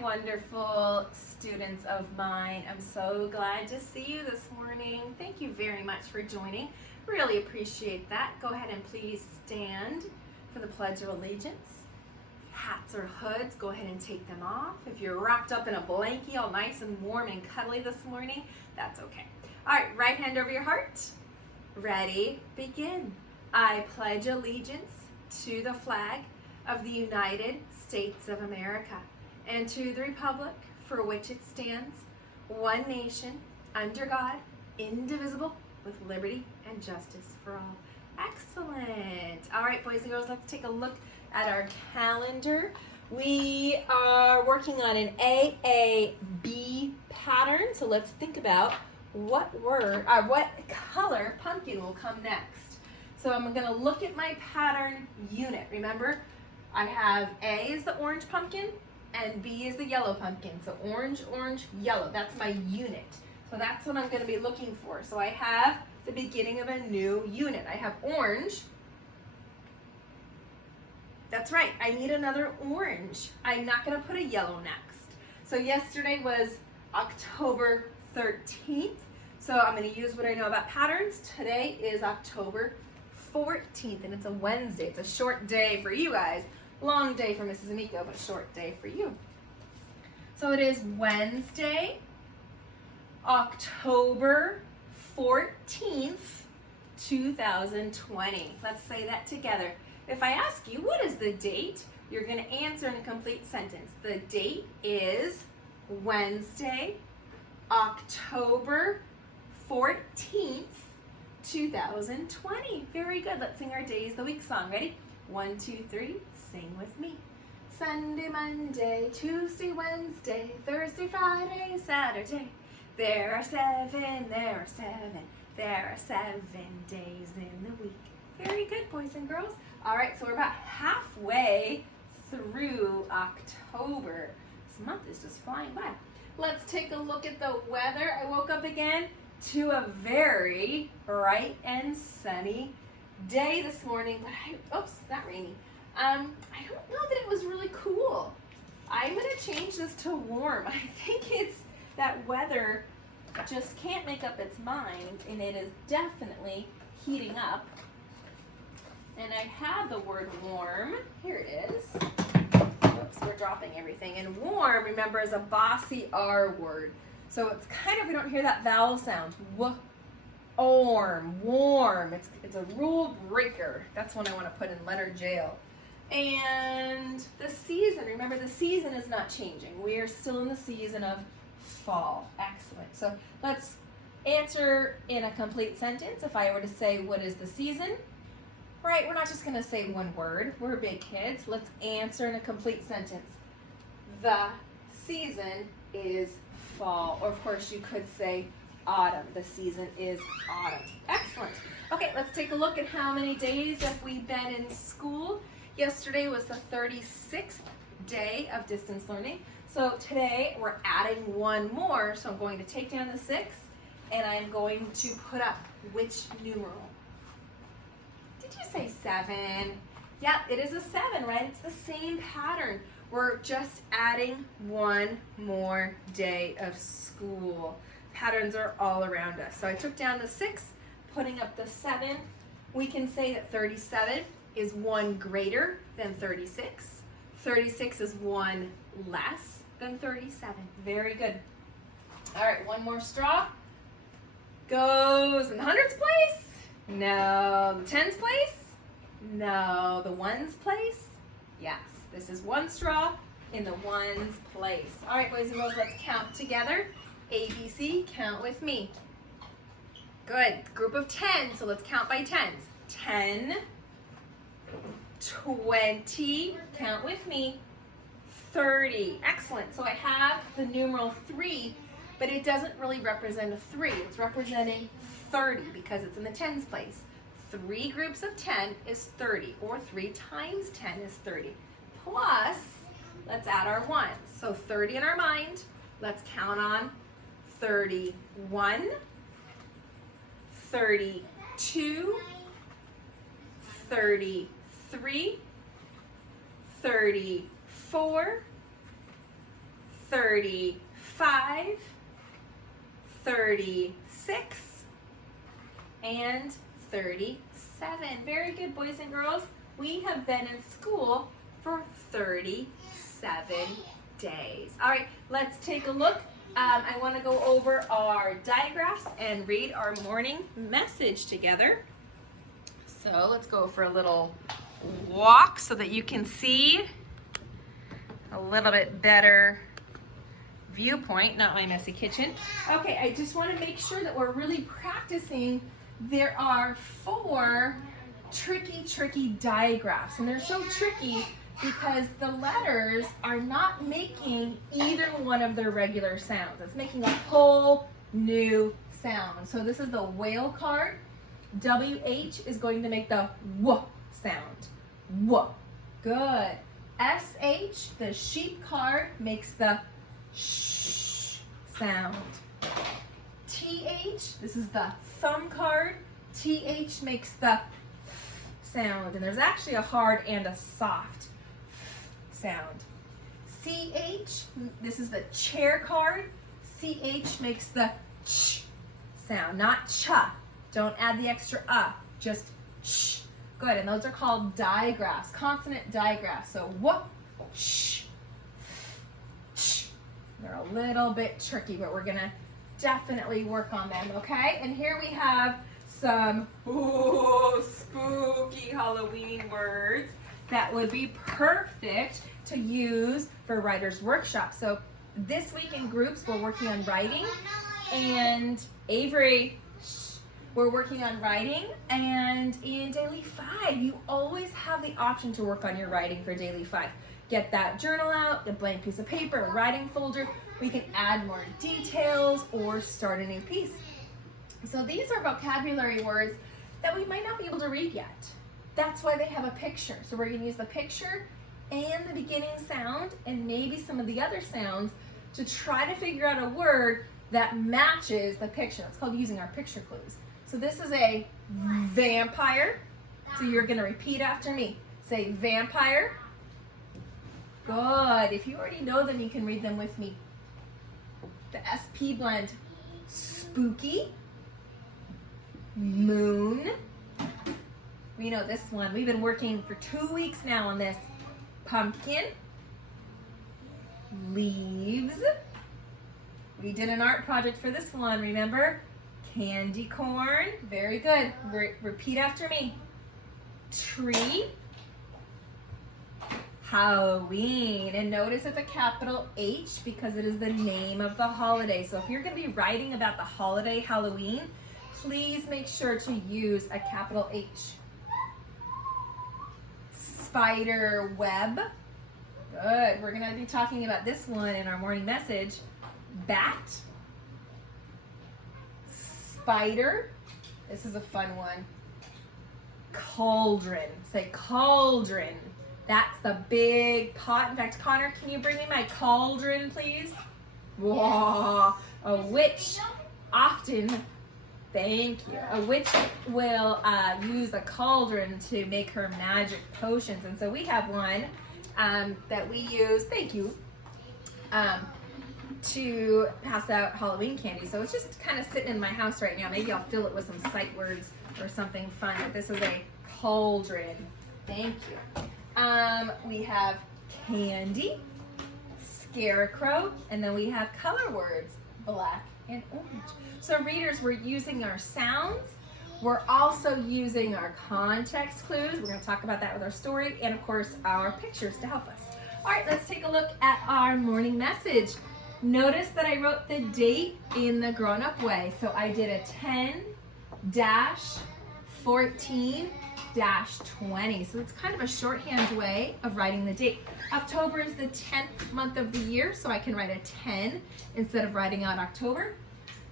wonderful students of mine. I'm so glad to see you this morning. Thank you very much for joining. Really appreciate that. Go ahead and please stand for the Pledge of Allegiance. Hats or hoods, go ahead and take them off. If you're wrapped up in a blankie all nice and warm and cuddly this morning, that's okay. All right, right hand over your heart. Ready, begin. I pledge allegiance to the flag of the United States of America and to the republic for which it stands, one nation, under God, indivisible, with liberty and justice for all. Excellent. All right, boys and girls, let's take a look at our calendar. We are working on an AAB pattern, so let's think about what color pumpkin will come next. So I'm going to look at my pattern unit. Remember, I have A is the orange pumpkin and B is the yellow pumpkin. So orange, orange, yellow. That's my unit. So that's what I'm going to be looking for. So I have the beginning of a new unit. I have orange. That's right. I need another orange. I'm not going to put a yellow next. So yesterday was October 13th. So I'm going to use what I know about patterns. Today is October 14th, and it's a Wednesday. It's a short day for you guys. Long day for Mrs. Amico, but short day for you. So it is Wednesday, October 14th, 2020. Let's say that together. If I ask you, what is the date? You're going to answer in a complete sentence. The date is Wednesday, October 14th, 2020. Very good. Let's sing our Days of the Week song. Ready? 1, 2, 3. Sing with me. Sunday, Monday, Tuesday, Wednesday, Thursday, Friday, Saturday. There are 7 days in the week. Very good, boys and girls. All right, so we're about halfway through October. This month is just flying by. Let's take a look at the weather. I woke up again to a very bright and sunny day this morning, but oops, not raining. I don't know that it was really cool. I'm gonna change this to warm. I think it's that weather just can't make up its mind, and it is definitely heating up. And I had the word warm. Here it is. Oops, we're dropping everything. And warm, remember, is a bossy R word. So it's kind of, we don't hear that vowel sound. Warm. It's a rule breaker. That's one I want to put in letter jail. And the season, remember, the season is not changing. We are still in the season of fall. Excellent. So let's answer in a complete sentence. If I were to say, what is the season? Right, we're not just going to say one word. We're big kids. Let's answer in a complete sentence. The season is fall. Or of course you could say autumn. The season is autumn. Excellent. Okay, let's take a look at how many days have we been in school. Yesterday was the 36th day of distance learning. So today we're adding one more. So I'm going to take down the 6 and I'm going to put up which numeral? Did you say 7? Yeah, it is a 7, right? It's the same pattern. We're just adding one more day of school. Patterns are all around us. So I took down the 6, putting up the 7. We can say that 37 is 1 greater than 36. 36 is 1 less than 37. Very good. All right, one more straw. Goes in the hundreds place. No. The tens place? No. The ones place? Yes. This is one straw in the ones place. All right, boys and girls, let's count together. ABC, count with me. Good. Group of 10, so let's count by tens. 10, 20, count with me. 30. Excellent. So I have the numeral 3, but it doesn't really represent a 3. It's representing 30 because it's in the tens place. 3 groups of 10 is 30, or 3 times 10 is 30. Plus, let's add our 1s. So 30 in our mind. Let's count on 31, 32, 33, 34, 35, 36, and 37. Very good, boys and girls. We have been in school for 37 days. All right, let's take a look. I want to go over our digraphs and read our morning message together. So let's go for a little walk so that you can see a little bit better viewpoint, not my messy kitchen. Okay, I just want to make sure that we're really practicing. There are 4 tricky digraphs, and they're so tricky because the letters are not making either one of their regular sounds. It's making a whole new sound. So this is the whale card. WH is going to make the W sound. W. Good. SH, the sheep card, makes the sh sound. TH, this is the thumb card. TH makes the f sound. And there's actually a hard and a soft sound. CH, this is the chair card. CH makes the ch sound, not cha. Don't add the extra just sh. Good, and those are called digraphs, consonant digraphs. So what, sh, sh. They're a little bit tricky, but we're gonna definitely work on them, okay? And here we have some spooky Halloween words that would be perfect to use for writer's workshop. So this week in groups, we're working on writing, and Avery, we're working on writing, and in Daily 5, you always have the option to work on your writing for Daily 5. Get that journal out, a blank piece of paper, a writing folder. We can add more details or start a new piece. So these are vocabulary words that we might not be able to read yet. That's why they have a picture. So we're going to use the picture and the beginning sound and maybe some of the other sounds to try to figure out a word that matches the picture. It's called using our picture clues. So this is a vampire. So you're going to repeat after me. Say vampire. Good. If you already know them, you can read them with me. The SP blend. Spooky. Moon. We know this one. We've been working for 2 weeks now on this. Pumpkin. Leaves. We did an art project for this one, remember? Candy corn. Very good. Repeat after me. Tree. Halloween. And notice it's a capital H because it is the name of the holiday. So if you're going to be writing about the holiday Halloween, please make sure to use a capital H. Spider web. Good. We're going to be talking about this one in our morning message. Bat. Spider. This is a fun one. Cauldron. Say cauldron. That's the big pot. In fact, Connor, can you bring me my cauldron, please? Whoa. A witch often, thank you. A witch will use a cauldron to make her magic potions. And so we have one that we use, thank you, to pass out Halloween candy. So it's just kind of sitting in my house right now. Maybe I'll fill it with some sight words or something fun. But this is a cauldron. Thank you. We have candy, scarecrow, and then we have color words, black and orange. So readers, we're using our sounds. We're also using our context clues. We're going to talk about that with our story and, of course, our pictures to help us. All right, let's take a look at our morning message. Notice that I wrote the date in the grown-up way. So I did a 10-14-20. So it's kind of a shorthand way of writing the date. October is the 10th month of the year, so I can write a 10 instead of writing out October.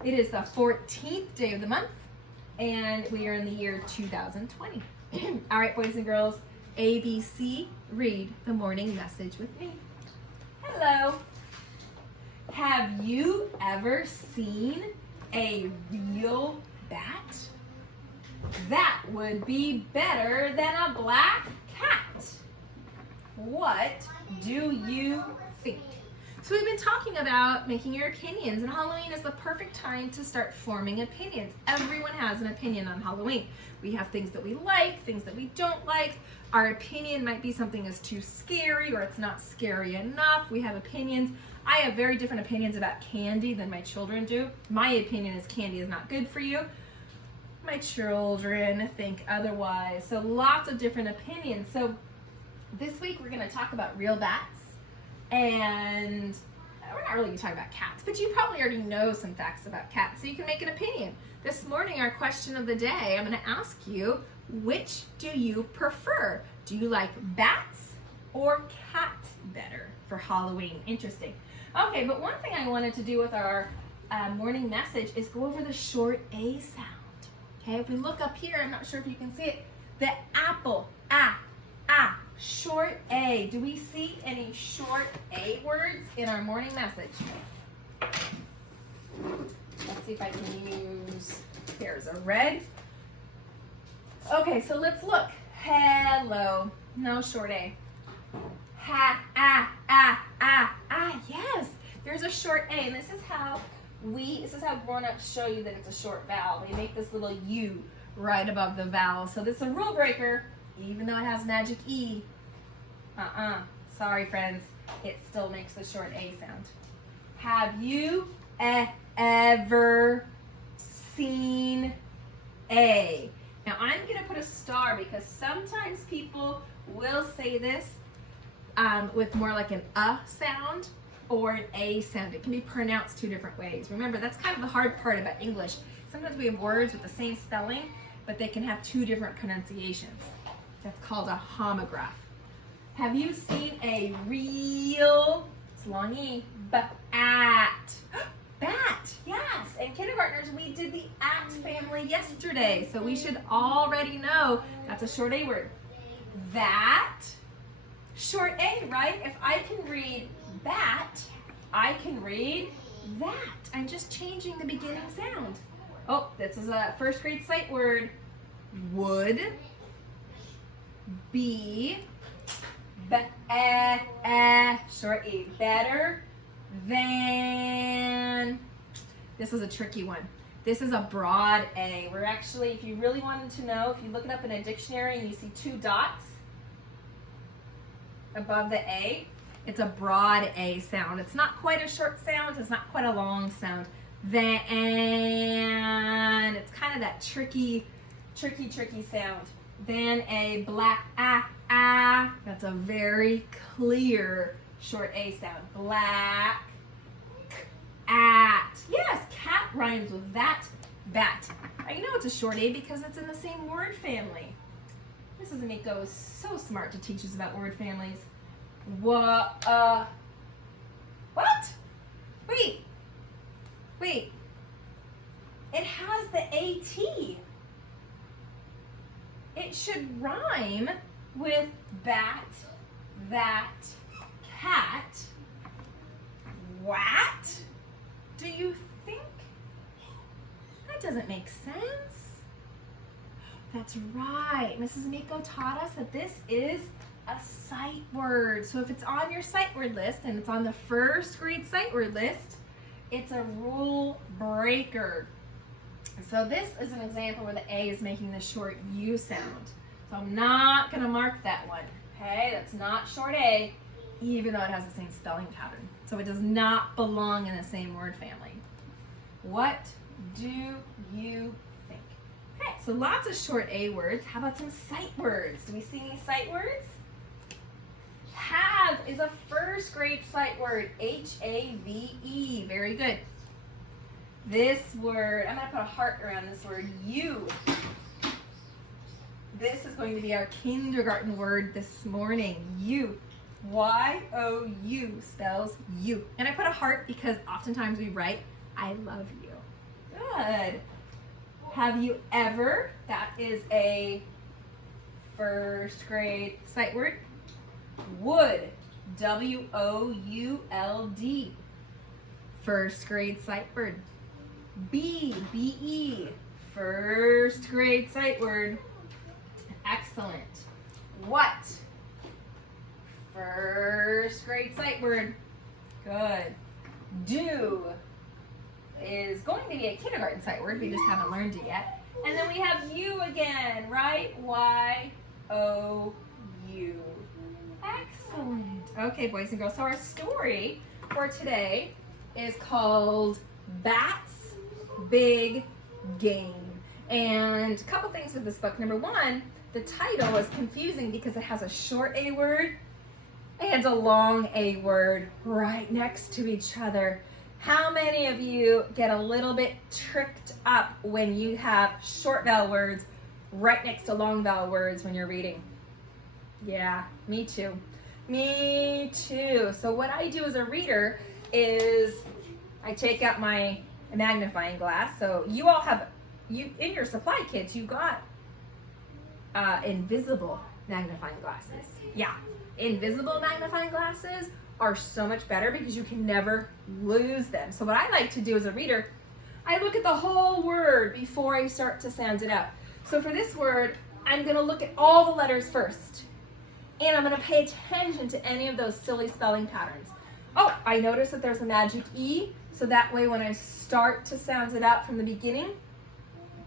It is the 14th day of the month, and we are in the year 2020. All right, boys and girls, ABC, read the morning message with me. Hello. Have you ever seen a real bat? That would be better than a black cat. What do you think? So we've been talking about making your opinions, and Halloween is the perfect time to start forming opinions. Everyone has an opinion on Halloween. We have things that we like, things that we don't like. Our opinion might be something is too scary or it's not scary enough. We have opinions. I have very different opinions about candy than my children do. My opinion is candy is not good for you. My children think otherwise. So lots of different opinions. So this week we're going to talk about real bats. And we're not really going to talk about cats, but you probably already know some facts about cats, so you can make an opinion. This morning, our question of the day, I'm going to ask you, which do you prefer? Do you like bats or cats better for Halloween? Interesting. Okay, but one thing I wanted to do with our morning message is go over the short A sound. Okay, if we look up here, I'm not sure if you can see it, the apple, short A. Do we see any short A words in our morning message? Let's see if I can use, there's a red. Okay, so let's look. Hello. No short A. Yes, there's a short A, and this is how grown-ups show you that it's a short vowel. They make this little U right above the vowel. So this is a rule breaker. Even though it has magic E, sorry friends, it still makes the short A sound. Have you ever seen A? Now I'm going to put a star because sometimes people will say this with more like an sound or an A sound. It can be pronounced two different ways. Remember, that's kind of the hard part about English. Sometimes we have words with the same spelling, but they can have two different pronunciations. That's called a homograph. Have you seen a real, it's long E, bat? Bat, yes. And kindergartners, we did the at family yesterday, so we should already know that's a short A word. That, short A, right? If I can read bat, I can read that. I'm just changing the beginning sound. Oh, this is a first grade sight word. Would be short E, better than. This is a tricky one. This is a broad A. We're actually, if you really wanted to know, if you look it up in a dictionary and you see two dots above the A, it's a broad A sound. It's not quite a short sound. It's not quite a long sound. Then it's kind of that tricky sound. Then a black that's a very clear short A sound. Black at. Yes, cat rhymes with that, bat. I know it's a short A because it's in the same word family. Mrs. Amico is so smart to teach us about word families. What? Wait. It has the AT. It should rhyme with bat, that, cat. What? Do you think? That doesn't make sense. That's right. Mrs. Miko taught us that this is a sight word. So if it's on your sight word list and it's on the first grade sight word list, it's a rule breaker. So this is an example where the A is making the short U sound. So I'm not going to mark that one. Okay, that's not short A, even though it has the same spelling pattern. So it does not belong in the same word family. What do you think? Okay, so lots of short A words. How about some sight words? Do we see any sight words? Have is a first grade sight word. H-A-V-E. Very good. This word, I'm going to put a heart around this word, you. This is going to be our kindergarten word this morning, you. Y-O-U spells you. And I put a heart because oftentimes we write, I love you. Good. Have you ever, that is a first grade sight word. Would, W-O-U-L-D. First grade sight word. Be, B-E. First grade sight word. Excellent. What? First grade sight word. Good. Do is going to be a kindergarten sight word. We just haven't learned it yet. And then we have you again, right? Y-O-U. Excellent. Okay, boys and girls. So our story for today is called Bat's Big Game. And a couple things with this book. Number one, the title is confusing because it has a short A word and a long A word right next to each other. How many of you get a little bit tricked up when you have short vowel words right next to long vowel words when you're reading? Yeah, me too. Me too. So what I do as a reader is I take out my magnifying glass. So you all have, in your supply kits, you got invisible magnifying glasses. Yeah, invisible magnifying glasses are so much better because you can never lose them. So what I like to do as a reader, I look at the whole word before I start to sound it out. So for this word, I'm going to look at all the letters first. And I'm going to pay attention to any of those silly spelling patterns. Oh, I noticed that there's a magic E. So that way when I start to sound it out from the beginning,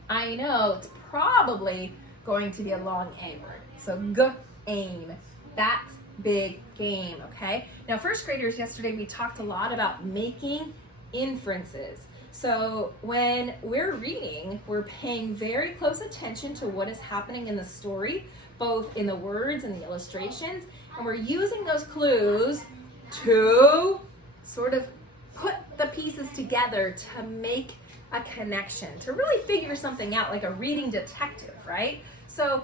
I know it's probably going to be a long A word. So G-aim. That's big game, okay? Now, first graders, yesterday we talked a lot about making inferences. So when we're reading, we're paying very close attention to what is happening in the story, both in the words and the illustrations, and we're using those clues to sort of put the pieces together to make a connection, to really figure something out like a reading detective, right? So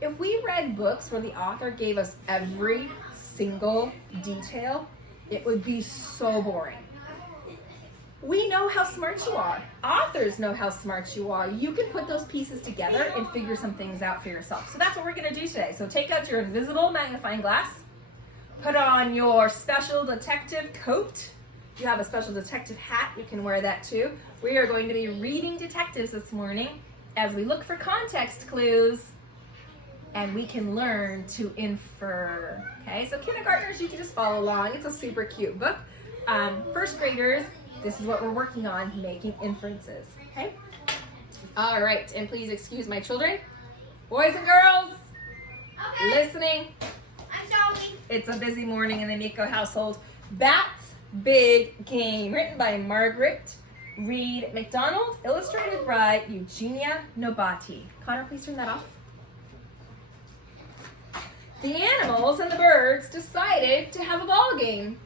if we read books where the author gave us every single detail, it would be so boring. We know how smart you are. Authors know how smart you are. You can put those pieces together and figure some things out for yourself. So that's what we're going to do today. So take out your invisible magnifying glass. Put on your special detective coat. If you have a special detective hat, you can wear that too. We are going to be reading detectives this morning as we look for context clues and we can learn to infer. Okay, so kindergartners, you can just follow along. It's a super cute book. First graders, this is what we're working on, making inferences. Okay? All right, and please excuse my children. Boys and girls, okay. Listening. I'm sorry. It's a busy morning in the Nico household. Bat's Big Game, written by Margaret Reed McDonald, illustrated by Eugenia Nobati. Connor, please turn that off. The animals and the birds decided to have a ball game.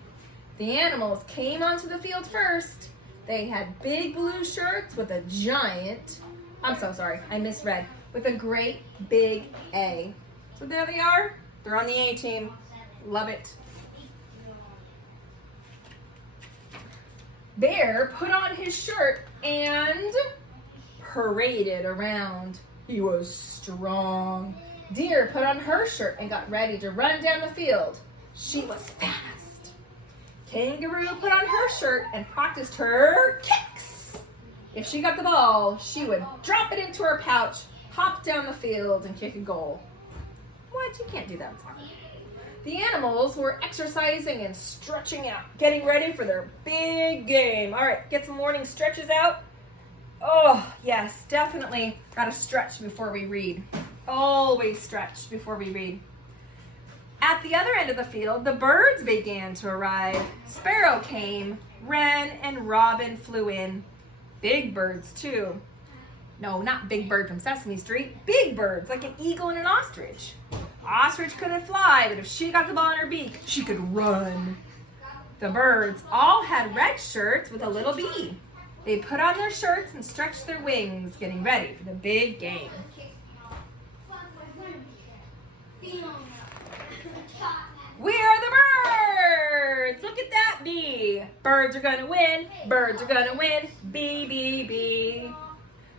The animals came onto the field first. They had big blue shirts with a giant, I'm so sorry, I misread, with a great big A. So there they are. They're on the A team. Love it. Bear put on his shirt and paraded around. He was strong. Deer put on her shirt and got ready to run down the field. She was fast. Kangaroo put on her shirt and practiced her kicks. If she got the ball, she would drop it into her pouch, hop down the field, and kick a goal. What? You can't do that in soccer. The animals were exercising and stretching out, getting ready for their big game. All right, get some morning stretches out. Oh, yes, definitely got to stretch before we read. Always stretch before we read. At the other end of the field, the birds began to arrive. Sparrow came, wren and robin flew in. Big birds, too. No, not Big Bird from Sesame Street. Big birds, like an eagle and an ostrich. Ostrich couldn't fly, but if she got the ball in her beak, she could run. The birds all had red shirts with a little bee. They put on their shirts and stretched their wings, getting ready for the big game. We are the birds! Look at that bee. Birds are gonna win. Birds are gonna win. Bee, bee, bee.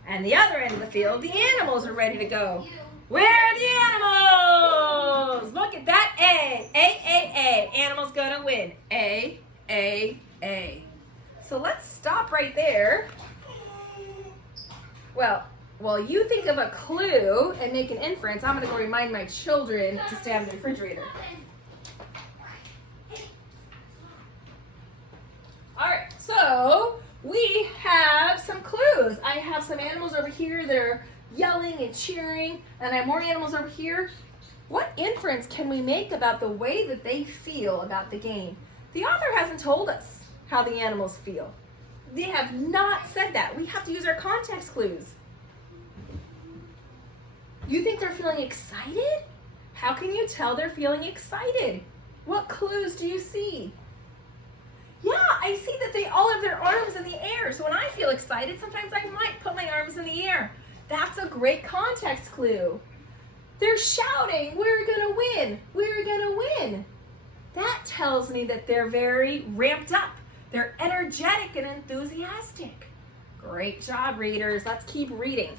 And the other end of the field, the animals are ready to go. Where are the animals? Look at that A. A. Animals gonna win. A. So let's stop right there. Well, while you think of a clue and make an inference, I'm gonna go remind my children to stay on the refrigerator. clues. I have some animals over here that are yelling and cheering, and I have more animals over here. What inference can we make about the way that they feel about the game? The author hasn't told us how the animals feel. They have not said that. We have to use our context clues. You think they're feeling excited? How can you tell they're feeling excited? What clues do you see? Yeah, I see that they all have their arms in the air. So when I feel excited, sometimes I might put my arms in the air. That's a great context clue. They're shouting, "We're gonna win, we're gonna win." That tells me that they're very ramped up. They're energetic and enthusiastic. Great job, readers. Let's keep reading.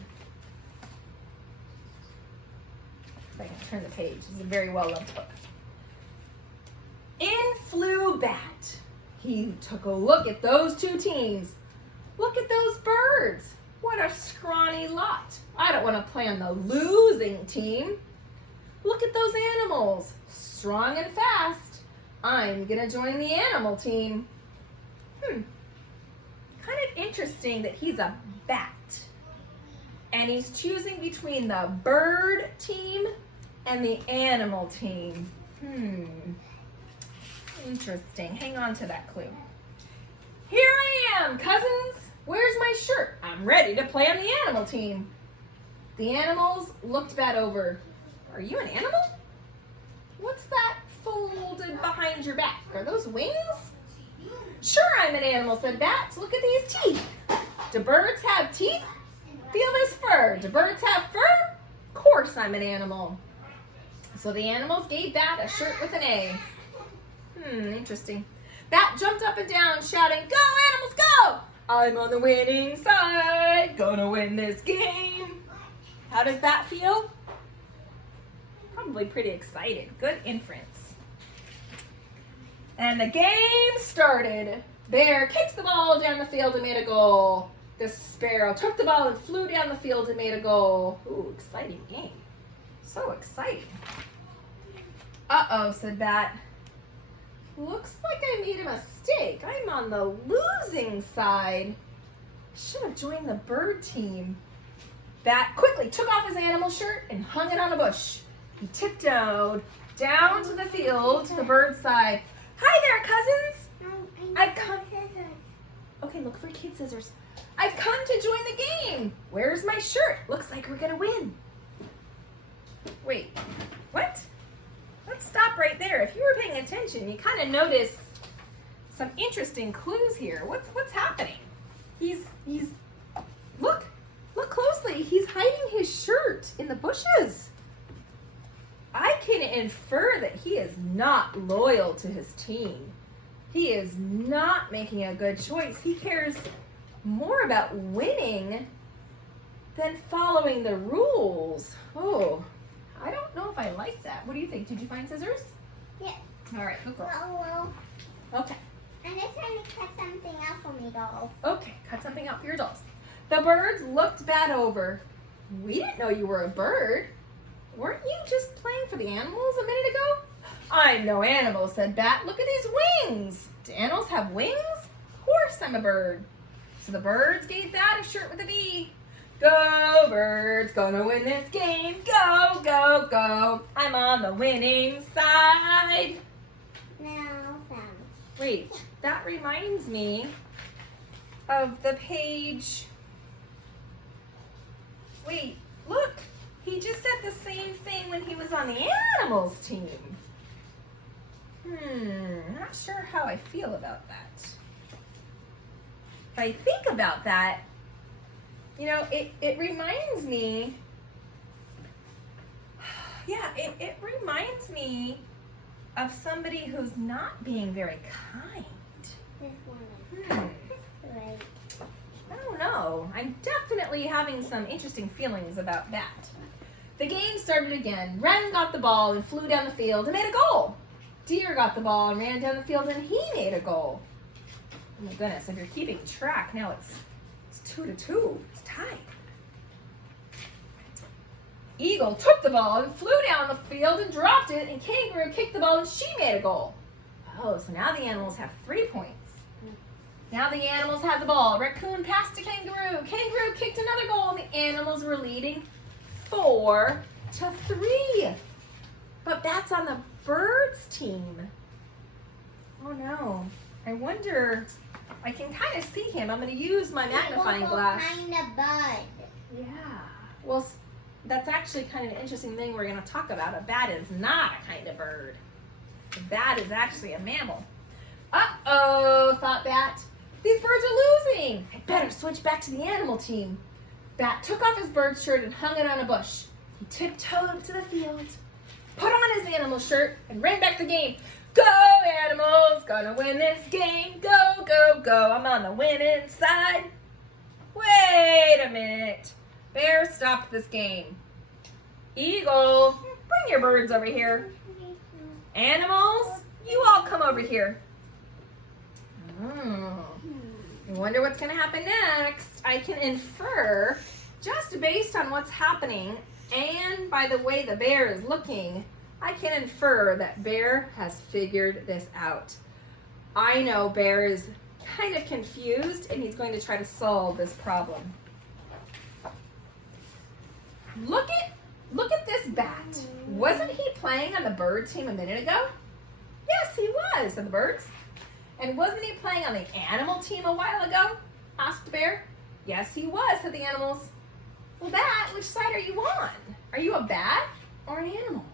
If I can turn the page. This is a very well-loved book. In flew Bat. He took a look at those two teams. Look at those birds. What a scrawny lot. I don't want to play on the losing team. Look at those animals. Strong and fast. I'm going to join the animal team. Kind of interesting that he's a bat. And he's choosing between the bird team and the animal team. Interesting. Hang on to that clue. Here I am, cousins. Where's my shirt? I'm ready to play on the animal team. The animals looked Bat over. Are you an animal? What's that folded behind your back? Are those wings? Sure, I'm an animal, said Bat. Look at these teeth. Do birds have teeth? Feel this fur. Do birds have fur? Of course I'm an animal. So the animals gave Bat a shirt with an A. Interesting. Bat jumped up and down, shouting, "Go, animals, go! I'm on the winning side. Gonna win this game." How does Bat feel? Probably pretty excited. Good inference. And the game started. Bear kicked the ball down the field and made a goal. The sparrow took the ball and flew down the field and made a goal. Ooh, exciting game. So exciting. Uh-oh, said Bat. Looks like I made a mistake. I'm on the losing side. Should have joined the bird team. Bat quickly took off his animal shirt and hung it on a bush. He tiptoed down to the field to the bird side. Hi there, cousins. I've come. Okay, look for kid scissors. I've come to join the game. Where's my shirt? Looks like we're gonna win. Wait, what? Let's stop right there. If you were paying attention, you kind of noticed some interesting clues here. What's happening? He's look closely. He's hiding his shirt in the bushes. I can infer that he is not loyal to his team. He is not making a good choice. He cares more about winning than following the rules. Oh, I don't know if I like that. What do you think? Did you find scissors? Yeah. All right, go girl. Well. Okay. I'm just trying to cut something out for me, dolls. Okay, cut something out for your dolls. The birds looked Bat over. We didn't know you were a bird. Weren't you just playing for the animals a minute ago? I'm no animal, said Bat. Look at these wings. Do animals have wings? Of course I'm a bird. So the birds gave Bat a shirt with a B. Go, birds, gonna win this game. Go, go, go. I'm on the winning side. Now, Wait, that reminds me of the page. Wait, look. He just said the same thing when he was on the animals team. Not sure how I feel about that. If I think about that, you know, it reminds me, it reminds me of somebody who's not being very kind. this one. Right. I don't know. I'm definitely having some interesting feelings about that. The game started again. Wren got the ball and flew down the field and made a goal. Deer got the ball and ran down the field and he made a goal. Oh my goodness, if you're keeping track, now it's 2-2. It's tied. Eagle took the ball and flew down the field and dropped it, and Kangaroo kicked the ball and she made a goal. Oh, so now the animals have 3 points. Now the animals have the ball. Raccoon passed to kangaroo. Kangaroo kicked another goal, and the animals were leading 4-3. But Bat's on the birds team. Oh no. I wonder, I can kind of see him. I'm going to use my magnifying glass. Kind of bud. Yeah. Well, that's actually kind of an interesting thing we're going to talk about. A bat is not a kind of bird. A bat is actually a mammal. Uh-oh, thought Bat. These birds are losing. I better switch back to the animal team. Bat took off his bird shirt and hung it on a bush. He tiptoed up to the field, put on his animal shirt, and ran back the game. Go, animals, gonna win this game. Go, go, go, I'm on the winning side. Wait a minute. Bear stopped this game. Eagle, bring your birds over here. Animals, you all come over here. I wonder what's going to happen next. I can infer, just based on what's happening and by the way the bear is looking, I can infer that Bear has figured this out. I know Bear is kind of confused and he's going to try to solve this problem. Look at this bat. Wasn't he playing on the bird team a minute ago? Yes, he was, said the birds. And wasn't he playing on the animal team a while ago? Asked Bear. Yes, he was, said the animals. Well, Bat, which side are you on? Are you a bat or an animal?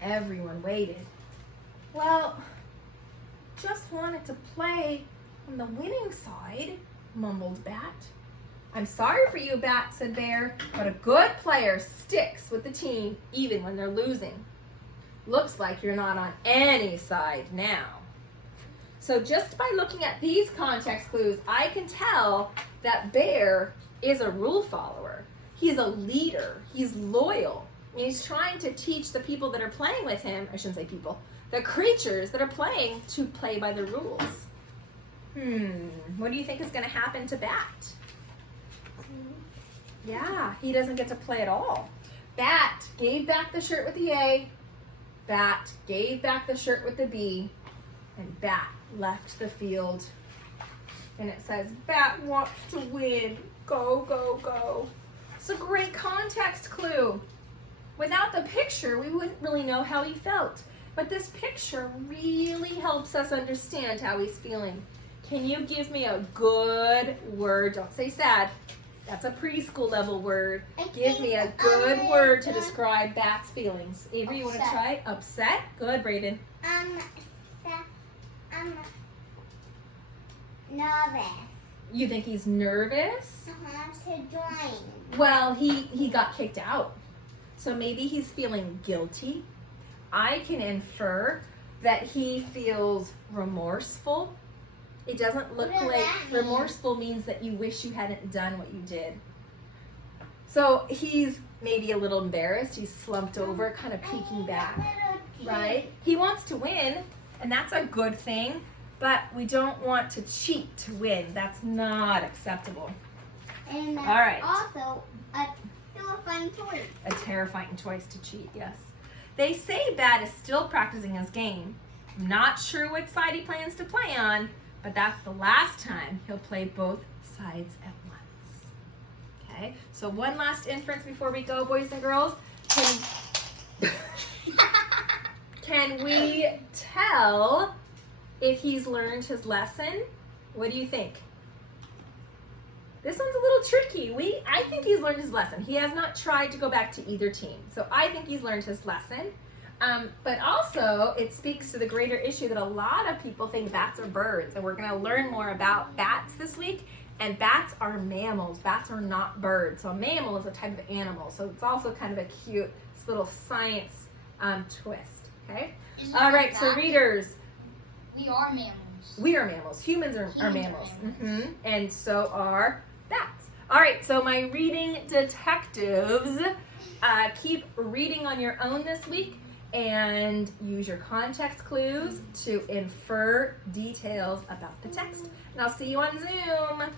Everyone waited. Well, just wanted to play on the winning side, mumbled Bat. I'm sorry for you, Bat, said Bear, but a good player sticks with the team even when they're losing. Looks like you're not on any side now. So just by looking at these context clues, I can tell that Bear is a rule follower. He's a leader. He's loyal. And he's trying to teach the people that are playing with him, I shouldn't say people, the creatures that are playing to play by the rules. What do you think is going to happen to Bat? Yeah, he doesn't get to play at all. Bat gave back the shirt with the A. Bat gave back the shirt with the B. And Bat left the field. And it says, Bat wants to win. Go, go, go. It's a great context clue. Without the picture, we wouldn't really know how he felt. But this picture really helps us understand how he's feeling. Can you give me a good word? Don't say sad. That's a preschool level word. Give me a good word to describe Bat's feelings. Avery, you want to try? Upset? Good, Brayden. Nervous. You think he's nervous? To join. Well, he got kicked out. So maybe he's feeling guilty. I can infer that he feels remorseful. It doesn't look like remorseful means that you wish you hadn't done what you did. So he's maybe a little embarrassed. He's slumped over, kind of peeking back, right? He wants to win, and that's a good thing, but we don't want to cheat to win. That's not acceptable. And all right. Also, a terrifying choice. A terrifying choice to cheat, yes. They say Bat is still practicing his game. I'm not sure which side he plans to play on, but that's the last time he'll play both sides at once. Okay, so one last inference before we go, boys and girls. Can we tell if he's learned his lesson? What do you think? This one's a little tricky. I think he's learned his lesson. He has not tried to go back to either team. So I think he's learned his lesson. But also, it speaks to the greater issue that a lot of people think bats are birds. And we're going to learn more about bats this week. And bats are mammals. Bats are not birds. So a mammal is a type of animal. So it's also kind of a cute little science twist. Okay? All right, so readers. We are mammals. We are mammals. Humans are mammals. And so are bats. All right, so my reading detectives, keep reading on your own this week and use your context clues to infer details about the text. And I'll see you on Zoom.